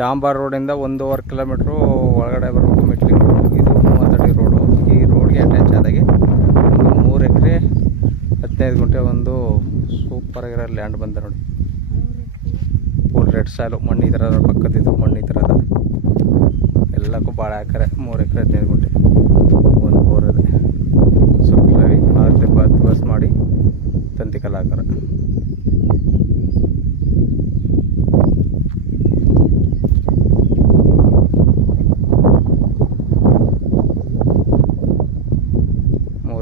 ಡಾಂಬರ್ ರೋಡಿಂದ 1.5 ಕಿಲೋಮೀಟ್ರು ಒಳಗಡೆ ಬರಬೇಕು ಮೆಟ್ಲಿಂಗ್ ರೋಡು. ಇದು 30 ಅಡಿ ರೋಡು. ಈ ರೋಡ್ಗೆ ಅಟ್ಯಾಚ್ ಆದಾಗೆ ಒಂದು 3 ಎಕರೆ 15 ಗುಂಟೆ ಒಂದು ಸೂಪರಾಗಿರೋ ಲ್ಯಾಂಡ್ ಬಂದ ನೋಡಿ. ಫುಲ್ ರೆಡ್ ಸಾಲು ಮಣ್ಣು ಈ ಥರ ಪಕ್ಕದಿದ್ದು ಮಣ್ಣು ಈ ಥರದ ಎಲ್ಲಕ್ಕೂ ಭಾಳ ಹಾಕರೆ 3 ಎಕರೆ 15 ಗುಂಟೆ ಒಂದು ಬೋರ್ ಇದೆ. ಸುತ್ತಲವಿ 10 ಬಸ್ ಮಾಡಿ ತಂತಿಕಲ್ ಹಾಕರ.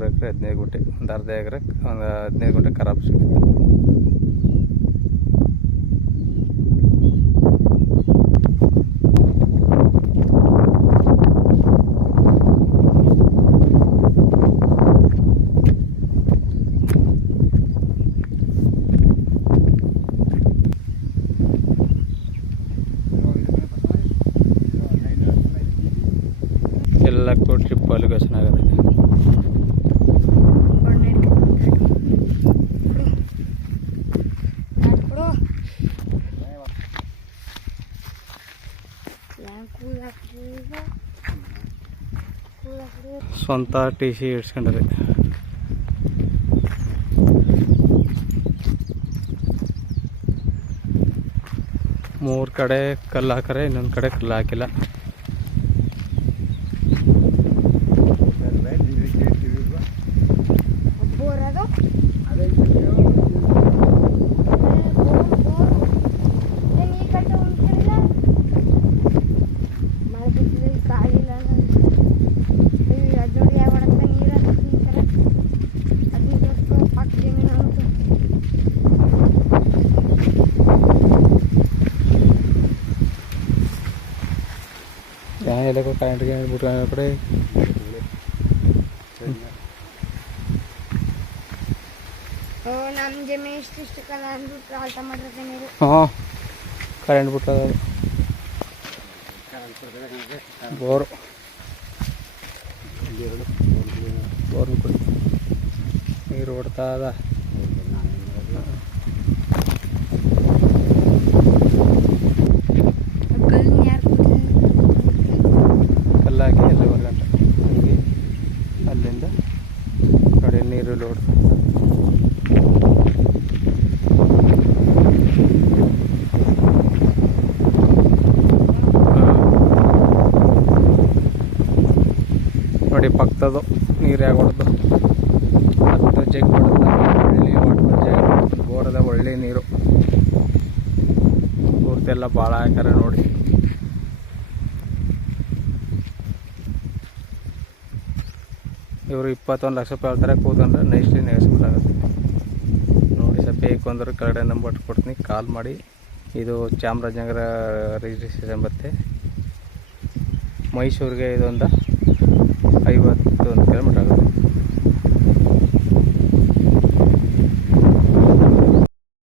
ಎಕರೆ 15 ಗುಂಟೆ ಒಂದು ಅರ್ಧ ಎಕರೆ ಒಂದು 15 ಗುಂಟೆ ಖರಾಬ್ ಸಿಗುತ್ತೆ. ಎಲ್ಲಕ್ಕೂ ಟ್ರಿಪ್ ಅಲಿಗೇಷನ್ ಆಗುತ್ತೆ. ಸ್ವಂತ TC ಇಡ್ಸ್ಕೊಂಡ್ರೆ ಮೂರು ಕಡೆ ಕಲ್ಲು ಹಾಕರೆ ಇನ್ನೊಂದು ಕಡೆ ಕಲ್ಲು ಹಾಕಿಲ್ಲ. ಎಲ್ಲಕ್ಕೂ ಕರೆಂಟ್ಗೆ ಬಿಟ್ಟು ಕಡೆ ಹಾಂ ಕರೆಂಟ್ ಬಿಟ್ಟದ ಬೋರು ನೀರು ಹೊಡ್ತದ. ಕಲ್ಲಾಕಿ ಅಲ್ಲಿ 1 ಗಂಟೆ ಹಂಗೆ ಅಲ್ಲಿಂದ ನೋಡಿ ನೀರು ಲೋಡ್. ನೋಡಿ ಪಕ್ಕದದು ನೀರು ಯಾಕೆ ಹೊಡೆದು 10 ಜಗ್ ಹೊಡೆದ ಒಳ್ಳೆ ವಾಟರ್ ಜಗ್ ಬೋರದ ಒಳ್ಳೆ ನೀರು ಪೂರ್ತಿ ಎಲ್ಲ ಭಾಳ ಹಾಕ್ಯಾರ ನೋಡಿ. ಇವರು 21 ಲಕ್ಷ ರೂಪಾಯಿ ಹೇಳ್ತಾರೆ. ಕೂತಂದ್ರೆ ನೆಕ್ಸ್ಟ್ ನೆಗೆಸ್ಬಿಲ್ ಆಗುತ್ತೆ ನೋಡಿ. ಸರ್ ಬೇಕು ಅಂದ್ರೆ ಕೆಳಗಡೆ ನಂಬರ್ ಕೊಡ್ತೀನಿ, ಕಾಲ್ ಮಾಡಿ. ಇದು ಚಾಮರಾಜನಗರ ರಿಜಿಸ್ಟ್ರೇಷನ್ ಬರುತ್ತೆ. ಮೈಸೂರಿಗೆ ಇದೊಂದು 51 ಕಿಲೋಮೀಟ್ರ್ ಆಗುತ್ತೆ.